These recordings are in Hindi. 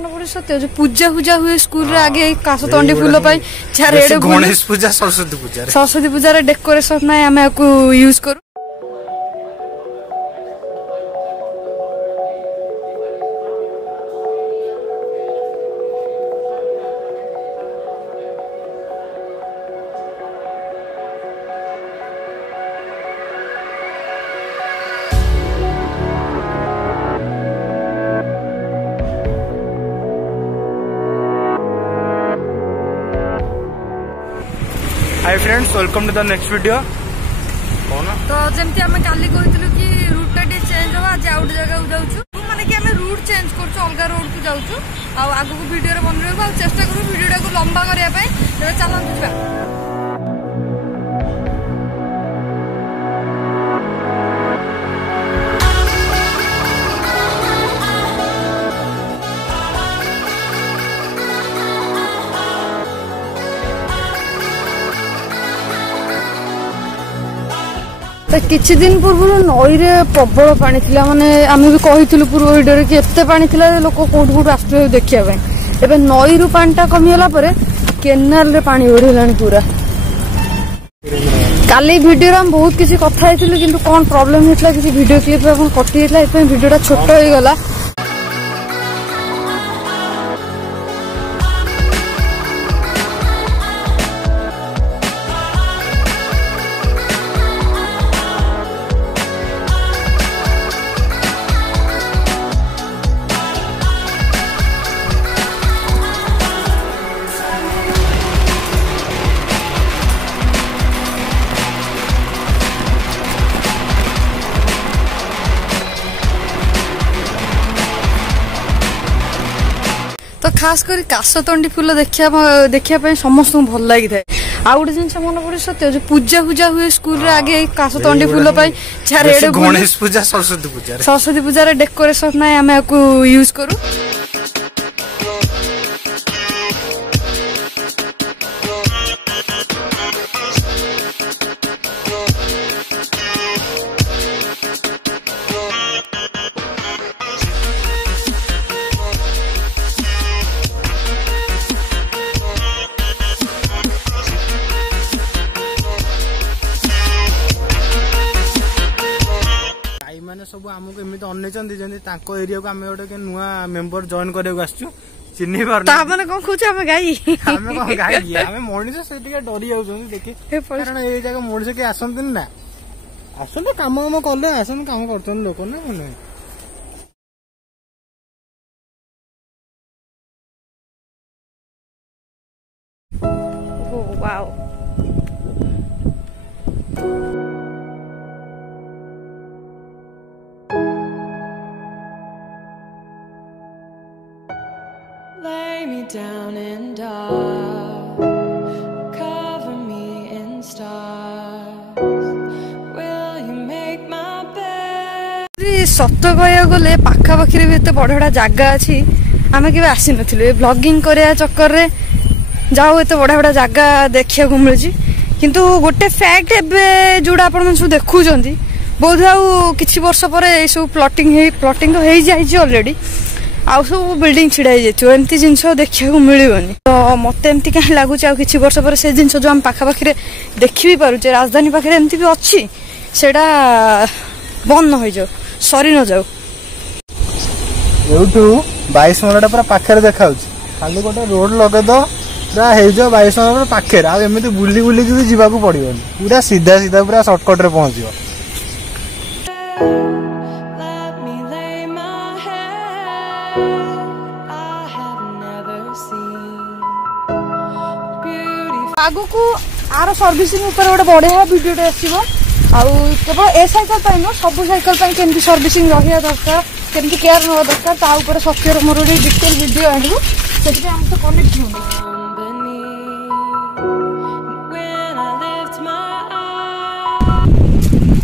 सत्य जो पूजा पूजा हुए स्कूल रे आगे कासतंडी फूल गणेश पूजा सरस्वती पूजा रे डेकोरेशन ना आम यूज करू। Hi friends, welcome to the next video. तो जमती आम काली कहलु कि रूट टा चेंज हो, आज आउट जगह जाऊँ माने कि आम रूट चेंज कर अलग रोड को जाऊँ आग को वीडियो बन रहा चेष्टा करूँ वीडियो को लंबा करने चलते जा। किछि दिन पूर्व नई रे प्रबल पानी थिला, माने आम भी कही पूर्व वीडियो कि एते पानी थिला लोक कोठ कोठ आसुवे देखिया पय। एबे नई रु पानी कमीगला केनाल रे पानी बढ़िलानी पूरा। काली वीडियो हम बहुत किसी कथा हेतिलु किंतु कोन प्रॉब्लम हेतला किसी वीडियो क्लिप अपन कटि हेतला, एपय वीडियोटा छोट हो गला। तो खास कर कासतंडी फूल देखिया समस्त भल लगी था। आ गोटे जिन मन पड़े सत्य जो पूजा पूजा हुए स्कूल रे आगे कासतंडी फूल गणेश पूजा सरस्वती पूजा रे डेकोरेशन ना आम यूज करू। माने सब हमको एमती अनेचंदी जंदी तांको एरिया को आमे गोटे नुआ मेंबर जॉइन करैको आछू चिन्ही पार ता माने कोन खुच आमे गाई आमे कोन गाई आमे मनिष से टिके डरी जाउछन देखि कारण ए जगह मनिष के आसंतन ना आसंत काम हम करले आसन काम करछन लोक ना माने। Oh wow, lay me down in dark, cover me in stars, will you make my bed। सत कह गले पाखापाखि भी एत बड़ा बड़ा जगह अच्छी आम के आसी नु ब्लॉगिंग करने चक्कर रे जाओ एत बड़ा बड़ा जगह देखा मिलूँ किंतु गोटे फैक्ट एवं जोड़ा आप देखुं बोध आउ कि वर्ष पर सब प्लॉटिंग तो हो जाए ऑलरेडी आउ सब बिल्डिंग छिड़ा एमती जिनस देखा मिलनी। तो मत एमती कहीं लगुच कि वर्ष पर से जिन जो आम पाखापाखि देखी भी पारे राजधानी पाखे एमती भी अच्छी से बंद न हो जाओ सरी न जाओ। एठू 22 मलटा पूरा पाखे देखा खाली गोटे रोड लगे तो पूरा हो 22 मल पाखे आमती बुली बुलिकी भी जावाक पड़ो पूरा सीधा सीधा पूरा सर्टकट रे पहुंच। आगु को आर सर्विसिंग ऊपर गोटे बढ़िया वीडियो आसो केवल ए साइकेल नुह सब साइकेल केमती सर्विसिंग रहा दरकार केमती केयर ना दरकार ता सत्यर मोर गोटे डिटेल वीडियो आणु से तो कनेक्ट हो।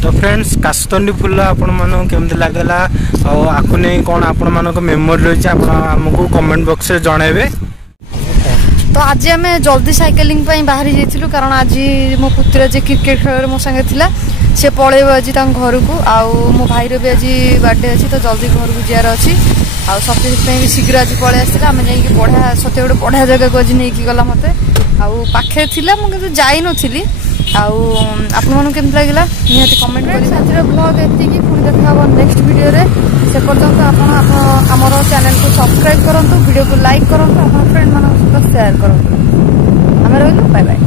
तो फ्रेंड्स कासतंडी फूल आपण मानक केमती लागला आकु नहीं कौन आपण मानक मेमोरी रही आमको कमेंट बॉक्स रे जणाइबे। तो आज आम जल्दी साइकेलिंग बाहरी जाइलु कारण आज मो पुत्र जे क्रिकेट खेल मो संगे थिला से पलैब आज घर को आउ मो भाईर भी आज बर्थडे अच्छी तो जल्दी घर को जार अच्छी ଆଉ ସତ୍ୟ ସେଥିପାଇଁ ବି ଶୀଘ୍ର ଆଜି ପଳେଇ ଆସିଥିଲା। ଆମେ ଯାଇକି ବଢ଼ିଆ ସତ୍ୟ ଗୋଟେ ବଢ଼ିଆ ଜାଗାକୁ ଆଜି ନେଇକି ଗଲା ମୋତେ। ଆଉ ପାଖରେ ଥିଲା, ମୁଁ କିନ୍ତୁ ଯାଇନଥିଲି। ଆଉ ଆପଣମାନଙ୍କୁ କେମିତି ଲାଗିଲା ନିହାତି କମେଣ୍ଟ କରି। ଆଜିର ବ୍ଲଗ୍ ଏତିକି, ପୁଣି ଦେଖା ହେବ ନେକ୍ସଟ ଭିଡ଼ିଓରେ। ସେ ପର୍ଯ୍ୟନ୍ତ ଆପଣ ଆମର ଚ୍ୟାନେଲକୁ ସବସ୍କ୍ରାଇବ୍ କରନ୍ତୁ, ଭିଡ଼ିଓକୁ ଲାଇକ୍ କରନ୍ତୁ, ଆପଣ ଫ୍ରେଣ୍ଡମାନଙ୍କ ସହିତ ସେୟାର କରନ୍ତୁ। ଆମେ ରହିଲୁ, ବାଏ ବାଏ।